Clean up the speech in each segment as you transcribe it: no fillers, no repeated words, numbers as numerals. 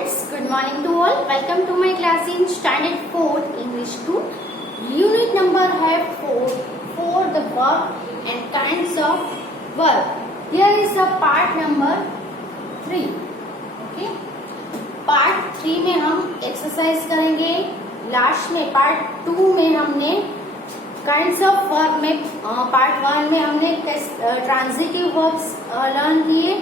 students, good morning to all. Welcome to my class in Standard 4 English 2. Unit number है 4 for the verb and kinds of verb. Here is the part number 3. Okay. Part 3 में हम एक्सरसाइज करेंगे. लास्ट में पार्ट 2 में हमने kinds of verb में पार्ट 1 में हमने ट्रांजिटिव वर्ब्स लर्न किए.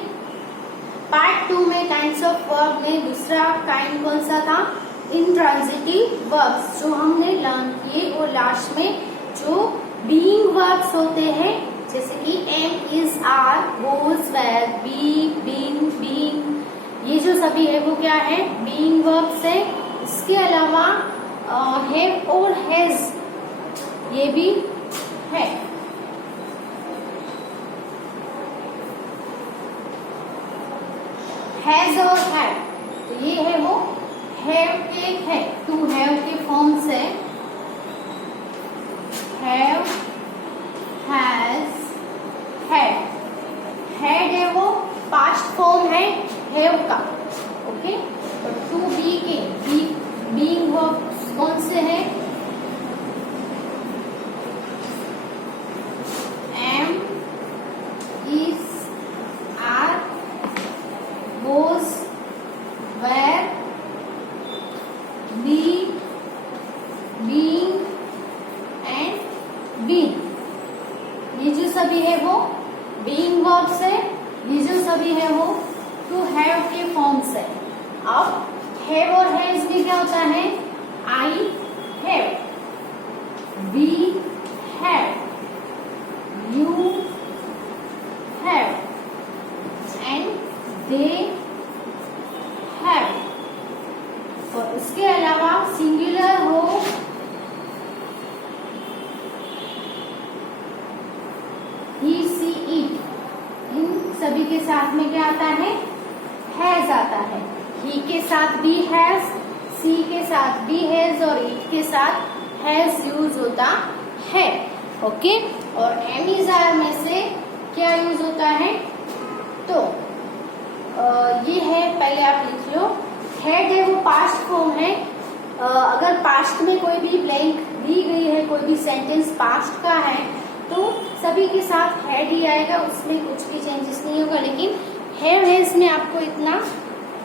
पार्ट 2 में काइंड्स ऑफ वर्ब में दूसरा काइंड कौन सा था? इंट्रांजिटिव वर्ब्स जो हमने लर्न किए. और लास्ट में जो बीइंग वर्ब्स होते हैं जैसे कि am, is, are, was, were, be, being, being, ये जो सभी है वो क्या है? बीइंग वर्ब्स है. इसके अलावा हैव और हैज ये भी है. हैज और हैव तो ये है वो हैव के है. टू हैव के फॉर्म से हैव, हैज, हैड. हैड है वो पास्ट फॉर्म है हैव का. ओके. तो टू बी के बीइंग वर्ब्स कौन से हैं? Am, is, are, was, were, be, being and been. ये जो सभी है वो being verbs है. ये जो सभी है वो to have के फॉर्म्स है. अब have और has में क्या होता है? I have, we have, you have and they have. और इसके अलावा सिंगुलर हो he, she, it, इन सभी के साथ में क्या आता है? हैज आता है. he के साथ भी हैज, she के साथ भी हैज और it के साथ हैज यूज होता है. ओके. और एम, इज, आर में से क्या यूज होता है? तो ये है, पहले आप लिख लो. हैड है वो पास्ट फॉर्म है. अगर पास्ट में कोई भी ब्लैंक दी गई है, कोई भी सेंटेंस पास्ट का है तो सभी के साथ हैड ही आएगा. उसमें कुछ भी चेंजेस नहीं होगा. लेकिन हैव हैज में आपको इतना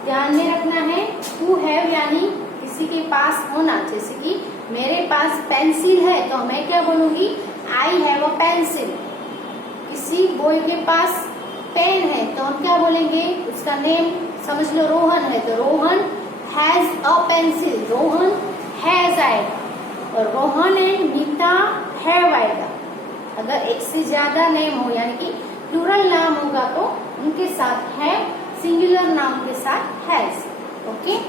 ध्यान में रखना है. टू हैव यानी किसी के पास होना. जैसे कि मेरे पास पेंसिल है तो मैं क्या बोलूंगी? आई हैव अ पेंसिल. किसी बॉय के पास पेन है तो हम क्या बोलेंगे? उसका नेम समझ लो रोहन है तो Rohan has a pencil. Rohan हैज आएगा. और रोहन एंड नीता हैव आएगा. अगर एक से ज्यादा नेम हो यानी कि प्लूरल नाम होगा तो उनके साथ हैव, सिंगुलर नाम के साथ हैज. ओके.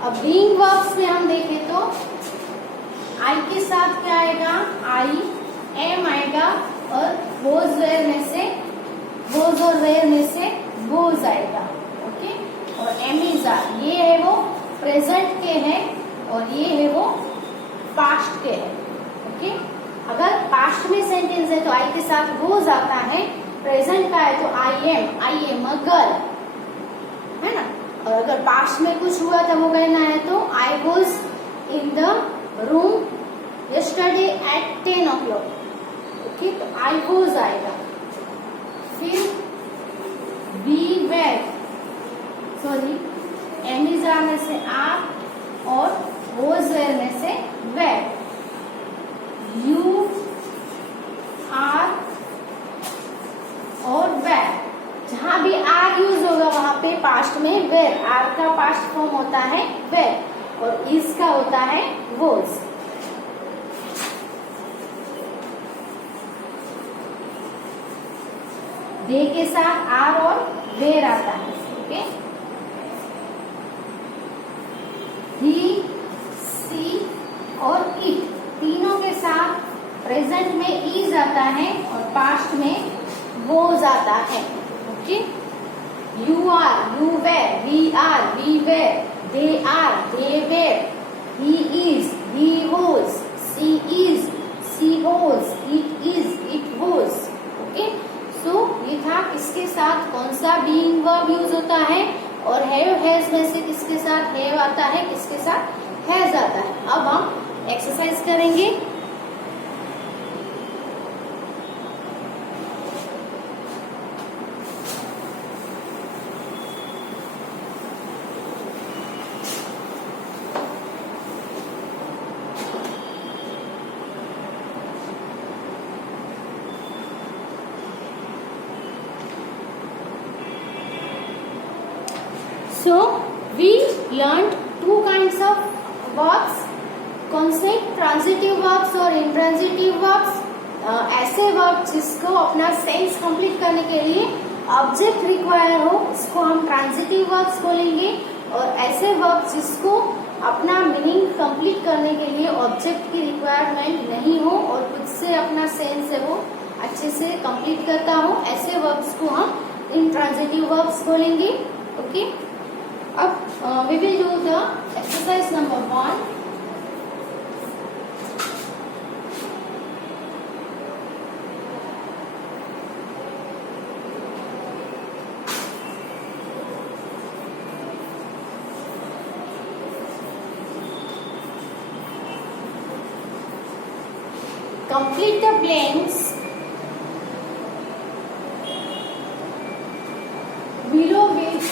अब बीइंग वर्ब्स में हम देखें तो आई के साथ क्या आएगा? आई, एम आएगा और वॉज, वेयर में से वॉज और वेयर में से वॉज आएगा. ओके. और एम, इज, आर ये है वो प्रेजेंट के हैं और ये है वो पास्ट के हैं. ओके. अगर पास्ट में सेंटेंस है तो आई के साथ वॉज आता है. प्रेजेंट का है तो आई एम अ गर्ल, है ना. और अगर पास्ट में कुछ हुआ था वो कहना है तो I was in the room yesterday at 10 o'clock. Okay. तो आई वॉज आएगा. फिर be, were, sorry am, is, are में से आप और वॉज, वेर में से वेर. यू, आर और वेर. जहां भी आर यूज होगा वहां पे पास्ट में वेर. आर का पास्ट फॉर्म होता है वेर और इज का होता है वॉज. दे के साथ आर और वेर आता है. ओके. ही, सी और इट तीनों के साथ प्रेजेंट में इज आता है और पास्ट में वॉज आता है. Okay. You are, you were, we are, we were, they are, they were, he आता है, किसके साथ, हैज आता है। अब हम एक्सरसाइज करेंगे। So we learned two kinds of verbs, कौन से, ट्रांजिटिव वर्ब्स और इंट्रांजिटिव वर्ब्स। ऐसे वर्ब जिसको अपना सेंस कंप्लीट करने के लिए ऑब्जेक्ट रिक्वायर हो, इसको हम ट्रांजिटिव वर्ब्स बोलेंगे। और ऐसे वर्ब जिसको अपना मीनिंग कंप्लीट करने के लिए ऑब्जेक्ट की रिक्वायरमेंट नहीं हो और खुद से अपना सेंस है वो अच्छे से कंप्लीट करता हो, ऐसे वर्ब्स को हम इंट्रांजिटिव वर्ब्स बोलेंगे। ओके, अब we will do the exercise number 1. Complete the blanks below with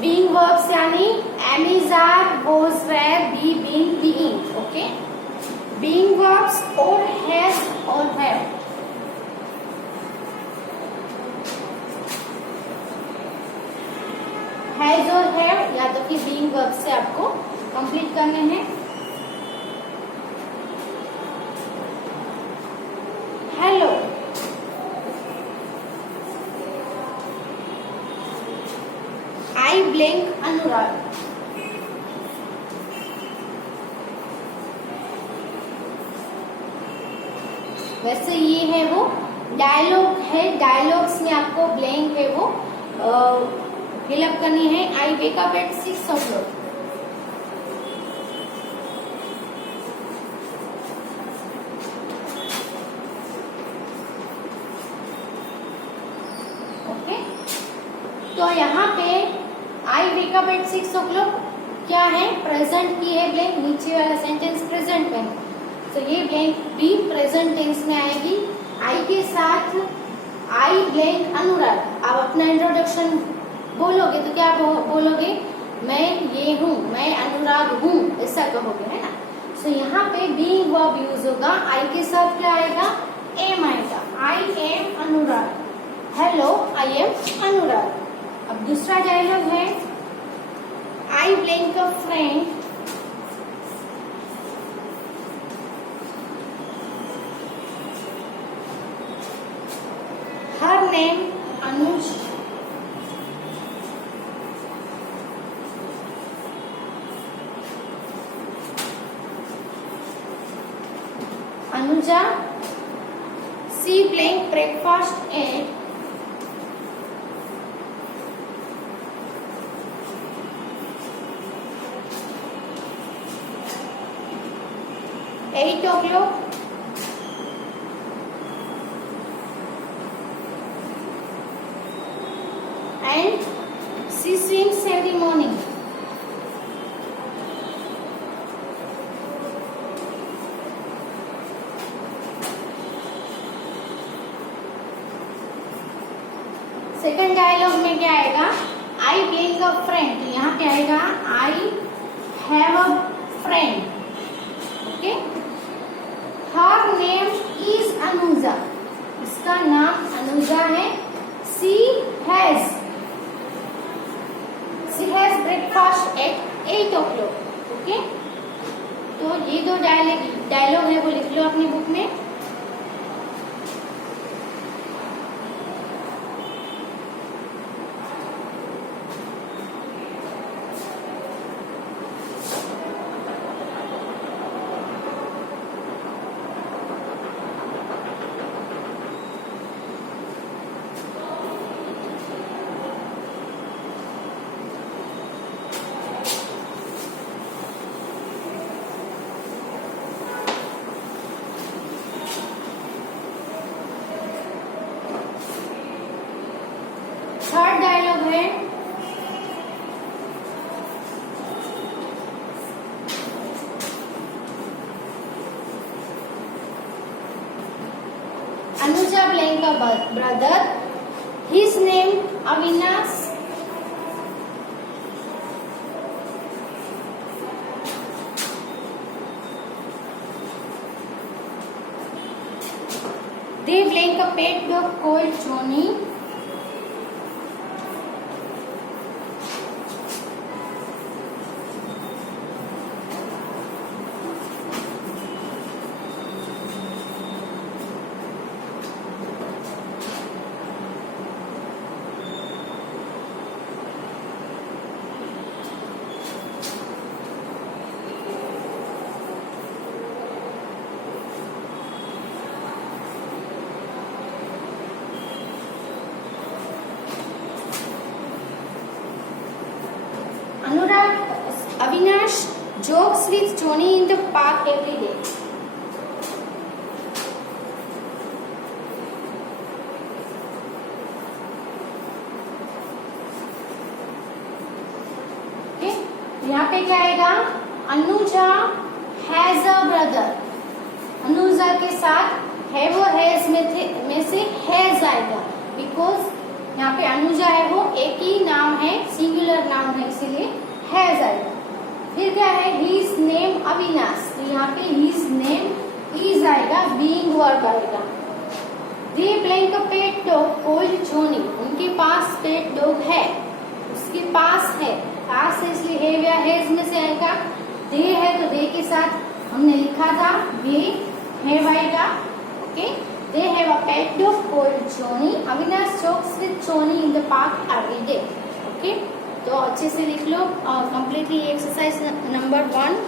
being verbs यानी am is are was were be been being। Okay, being verbs और has और have। has और have या तो कि being verbs से आपको कंप्लीट करने हैं। हेलो, आई ब्लैंक अनुराग। वैसे ये है वो डायलॉग है, डायलॉग्स में आपको ब्लैंक है वो फिलअप करनी है। I wake up at 6 o'clock। Okay, तो यहाँ पे आई वेक अप एट 6 o'clock क्या है, प्रेजेंट की है ब्लैंक, नीचे वाला सेंटेंस प्रेजेंट में, तो ये ब्लैंक भी प्रेजेंट टेंस में आएगी। आई के साथ आई ब्लैंक अनुराग। आप अपना इंट्रोडक्शन बोलोगे तो क्या बोलोगे, मैं ये हूँ, मैं अनुराग हूँ, ऐसा कहोगे, है ना। सो यहाँ पे बीइंग वर्ब यूज होगा। आई के साथ क्या आएगा, एम आएगा। I am Anurag. Hello, I am Anurag. अब दूसरा डायलॉग है I blank a friend her name Anuj. Anuja she blank breakfast at 8 o'clock। And she swims every morning। Second dialogue में क्या आएगा, आई ब्लैंक अ फ्रेंड, तो यहाँ क्या आएगा, I have a friend. Okay, her name is Anuja, इसका नाम अनुजा है। She has breakfast at 8 o'clock। Okay, तो ये दो डायलॉग है वो लिख लो अपनी बुक में। blank a brother. His name Avinash. They blank a pet dog called Johnny. Avinash jokes with Johnny in the park every day. Okay, यहाँ पे क्या आएगा? Anuja has a brother. Anuja के साथ हैव और हैज में से हैज आएगा, बिकॉज यहाँ पे अनुजा है वो एक ही नाम है, सिंगुलर नाम है, इसीलिए हैज आएगा. फिर क्या है? हिज नेम अविनाश, तो यहाँ पे हिज नेम इज आएगा, बीइंग वर्ब आएगा. दे ब्लैंक पेट डॉग कॉल्ड जोनी, उनके पास पेट डॉग है, उसके पास है, पास है इसलिए हैव या हैज में से आएगा. दे है तो दे के साथ हमने लिखा था दे हैव आएगा. Okay, they have a pet dog called Johnny. Avinash jogs with Johnny in the park every day. Okay, तो अच्छे से लिख लो कंप्लीटली एक्सरसाइज नंबर 1.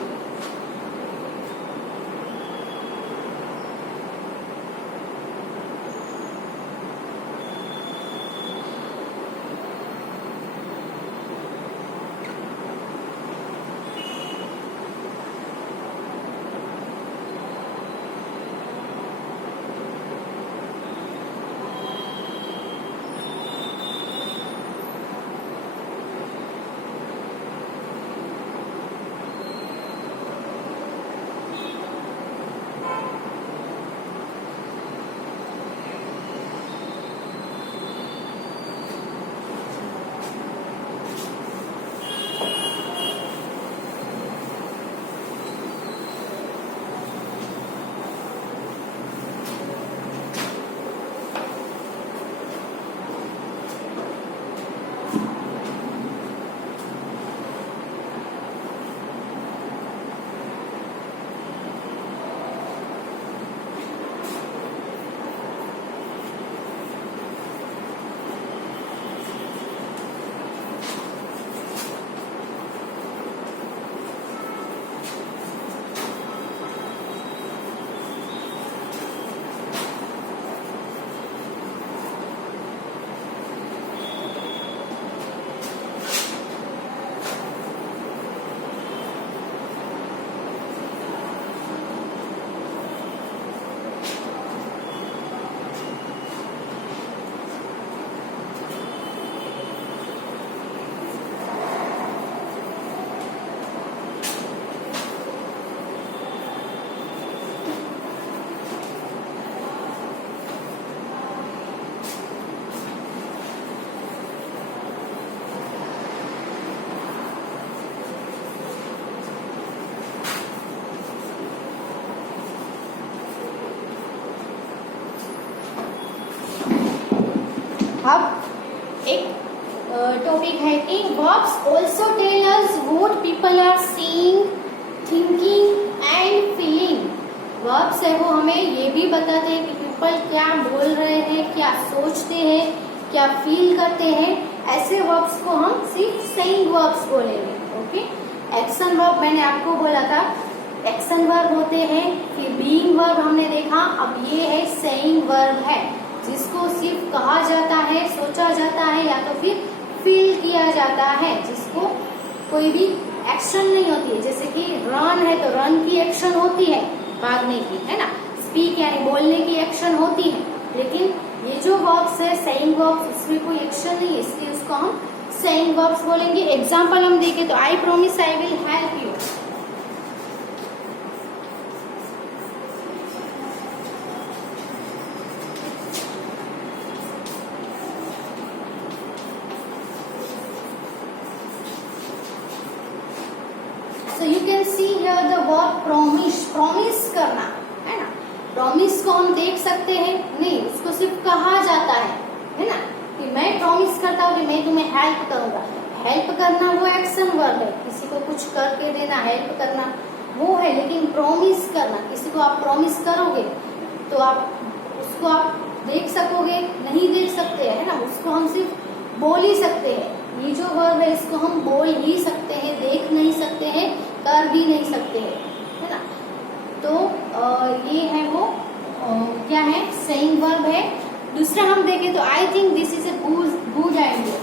अब एक टॉपिक है कि verbs also tell us what people are seeing, thinking and feeling. Verbs है वो हमें ये भी बताते हैं कि पीपल क्या बोल रहे हैं, क्या सोचते हैं, क्या फील करते हैं. ऐसे वर्ब्स को हम सिर्फ सेइंग वर्ब्स बोलेंगे. ओके, एक्शन वर्ब मैंने आपको बोला था, एक्शन वर्ब होते हैं, फिर बीइंग वर्ब हमने देखा. अब ये है सेइंग वर्ब है, जिसको सिर्फ कहा जाता है, सोचा जाता है या तो फिर फील किया जाता है, जिसको कोई भी एक्शन नहीं होती है. जैसे कि रन है तो रन की एक्शन होती है, भागने की, है ना. स्पीक यानी बोलने की एक्शन होती है. लेकिन ये जो वर्ब्स है सेइंग वर्ब्स, इसमें कोई एक्शन नहीं है, इसलिए उसको हम सेइंग वर्ब्स बोलेंगे. एग्जाम्पल हम देखें तो I promise I will help you. Promise करना है ना। प्रॉमिस को हम देख सकते हैं नहीं, उसको सिर्फ कहा जाता है ना, कि मैं प्रॉमिस करता हूँ कि मैं तुम्हें हेल्प करूंगा। हेल्प करना वो एक्शन वर्ब है, किसी को कुछ करके देना, हेल्प करना वो है। लेकिन प्रॉमिस करना, किसी को आप प्रॉमिस करोगे तो आप उसको आप देख सकोगे, नहीं देख सकते है ना, उसको हम सिर्फ बोल ही सकते हैं। ये जो वर्ब है इसको हम बोल ही सकते हैं, देख नहीं सकते हैं, कर भी नहीं सकते हैं, है ना। तो ये है वो क्या है, सेइंग वर्ब है। दूसरा हम देखें तो I think this is a good idea.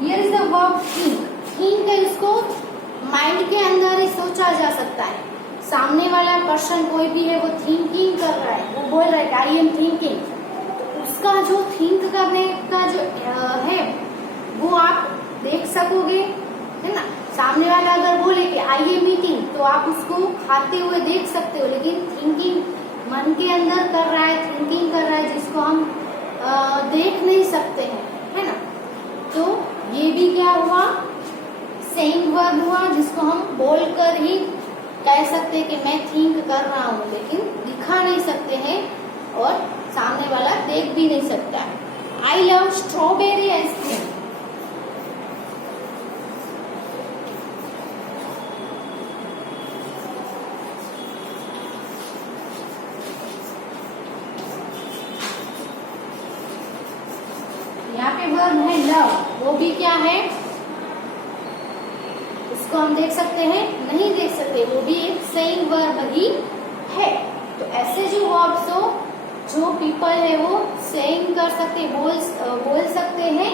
Here is the verb think. Think है, इसको माइंड के अंदर ही सोचा जा सकता है। सामने वाला पर्सन कोई भी है वो थिंकिंग कर रहा है, वो बोल रहा है कि आई एम थिंकिंग, तो उसका जो थिंक करने का जो है वो आप देख सकोगे, है ना। सामने वाला अगर बोले कि आई एम ईटिंग तो आप उसको खाते हुए देख सकते हो, लेकिन थिंकिंग मन के अंदर कर रहा है, थिंकिंग कर रहा है, जिसको हम देख नहीं सकते हैं, है ना। तो ये भी क्या हुआ, सेइंग वर्ब हुआ, जिसको हम बोलकर ही कह सकते हैं कि मैं थिंक कर रहा हूँ, लेकिन दिखा नहीं सकते हैं और सामने वाला देख भी नहीं सकता। I love strawberry ice cream. यहाँ पे वर्ब है लव, वो भी क्या है, इसको हम देख सकते हैं, नहीं देख सकते, वो भी एक सेइंग वर्ब ही है। तो ऐसे जो वर्ब्स हो, जो पीपल है वो सेइंग कर सकते, बोल सकते हैं,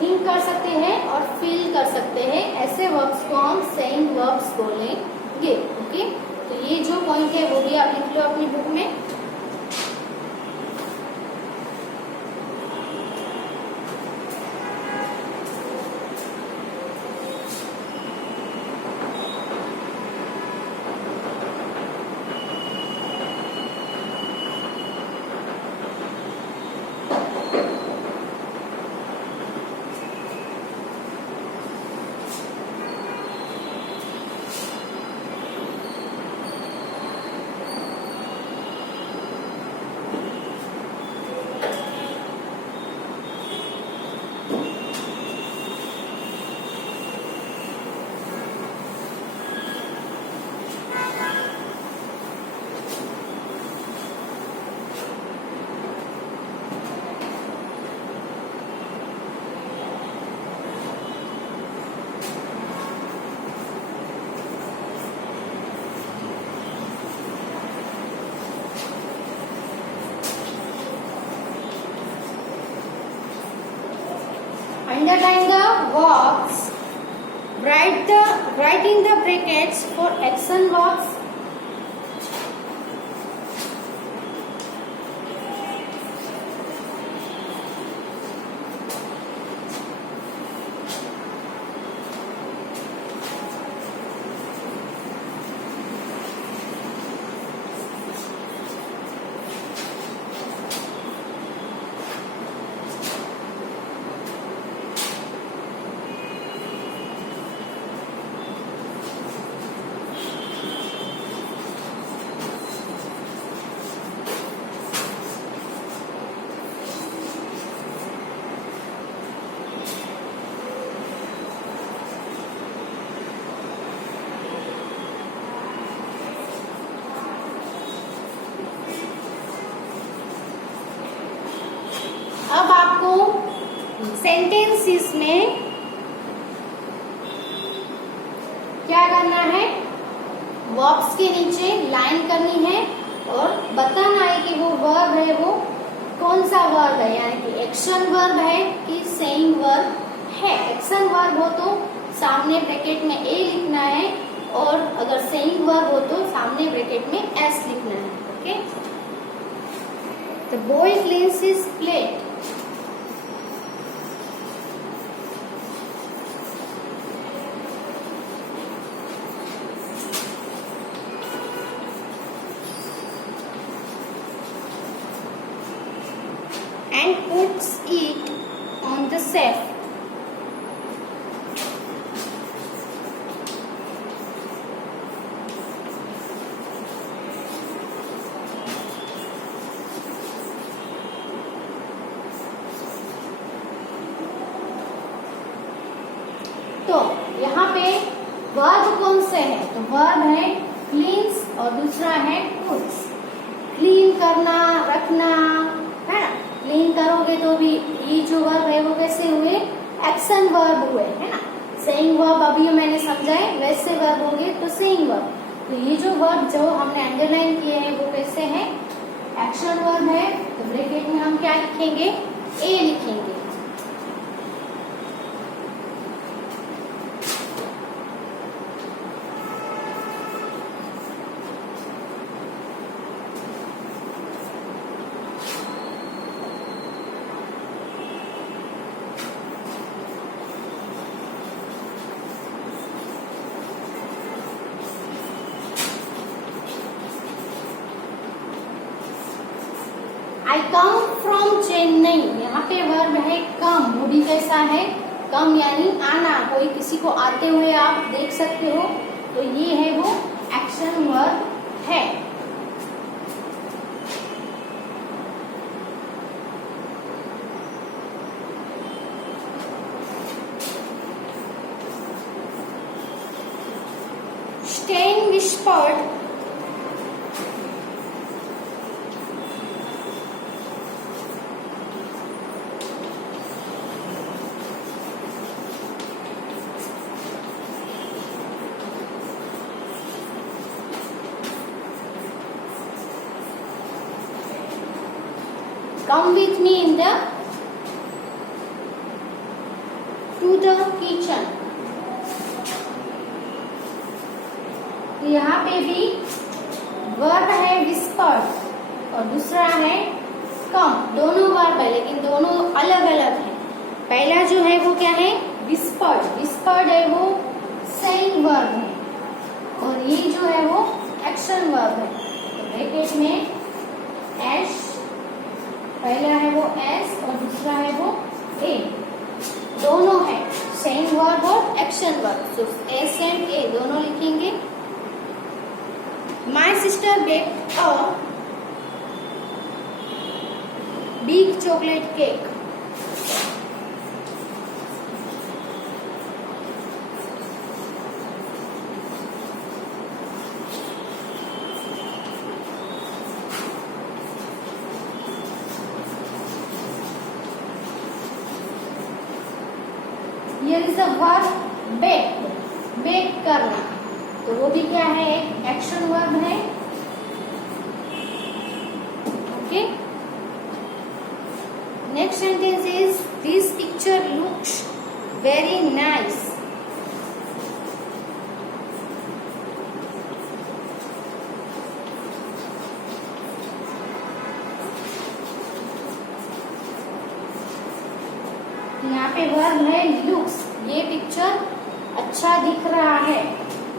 थिंक कर सकते हैं और फील कर सकते हैं, ऐसे वर्ब्स को हम सेइंग वर्ब्स बोलेंगे। ओके, तो ये जो पॉइंट है वो भी आप लिख लो अपनी बुक में। Underline the verbs. Write in the brackets for action verbs. अब आपको सेंटेंसेस में क्या करना है, वर्ब्स के नीचे लाइन करनी है और बताना है कि वो वर्ब है वो कौन सा वर्ब है, यानी कि एक्शन वर्ब है कि सेइंग वर्ब है। एक्शन वर्ब हो तो सामने ब्रैकेट में ए लिखना है और अगर सेइंग वर्ब हो तो सामने ब्रैकेट में एस लिखना है। Okay, the boy cleans his plate. and puts it on the shelf. तो यहाँ पे वर्ब कौन से है? तो वर्ब है क्लीन्स और दूसरा है पुट्स। क्लीन करना, रखना, है ना। क्लीन करोगे तो भी ये जो वर्ब है वो कैसे हुए? एक्शन वर्ब हुए, है ना। सेइंग वर्ब अभी मैंने समझाए, वैसे वर्ब होंगे तो सेइंग वर्ब। तो ये जो वर्ब जो हमने अंडरलाइन किए हैं वो कैसे है? एक्शन वर्ब है। तो ब्रैकेट में हम क्या लिखेंगे? ए लिखेंगे। I come from Chennai. यहाँ पे वर्ब है कम। वो भी कैसा है? कम यानी आना। कोई किसी को आते हुए आप देख सकते हो, तो ये है वो एक्शन वर्ब है। Stein whispered, come with me in the to the kitchen। तो यहाँ पे भी वर्ब है whispered और दूसरा है come। दोनों वर्ब है लेकिन दोनों अलग अलग है। पहला जो है वो क्या है? whispered। whispered है वो saying वर्ब है और ये जो है वो एक्शन वर्ब है। तो ब्रैकेट में एस, पहला है वो एस और दूसरा है वो ए। दोनों है सेइंग वर्ब और एक्शन वर्ब। तो एस एंड ए दोनों लिखेंगे। My sister baked a big chocolate cake। Here is the verb bake। Bake करना, तो वो भी क्या है? एक एक्शन वर्ब है। Okay, next sentence is this picture looks very nice. यहाँ पे वर्ब है लुक्स। ये पिक्चर अच्छा दिख रहा है।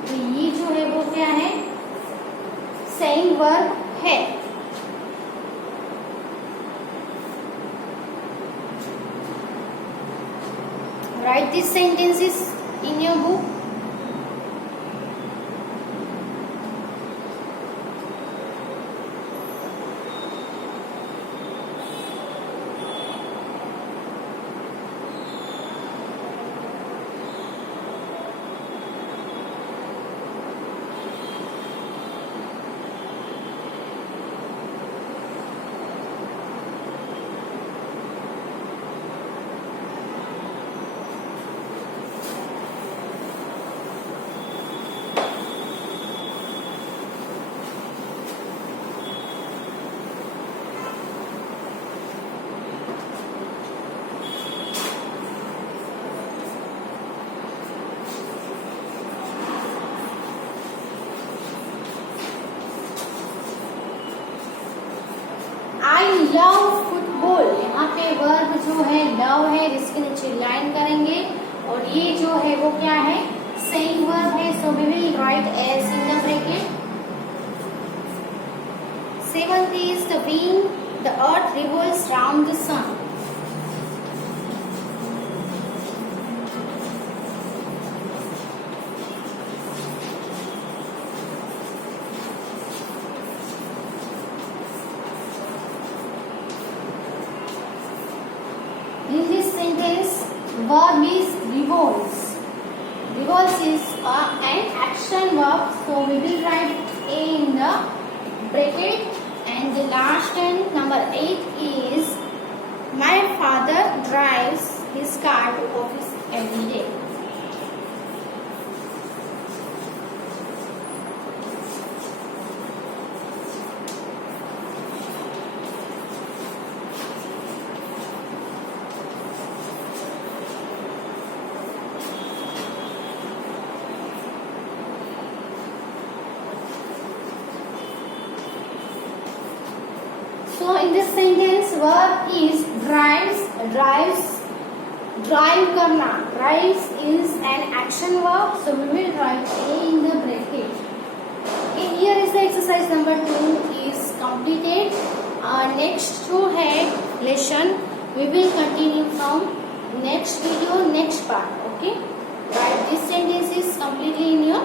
तो ये जो है वो क्या है? सेइंग वर्ब है। Right this sentences in your book. Love football. यहाँ पे वर्ब जो है लव है, जिसके नीचे लाइन करेंगे और ये जो है वो क्या है? सेइंग वर्ब है। So we will write as in the bracket. Seventh is the wind the earth revolves round the sun. verb is revolves. Revolves is an action verb, so we will write A in the bracket. And the last and number 8 is my father drives his car to office every day. So in this sentence, verb is drives. Drive करना. Drives is an action verb, so we will write A in the bracket. Okay, here is the exercise number 2 is completed. Next to head lesson, we will continue from next video, next part. Okay, write this sentence is completely in your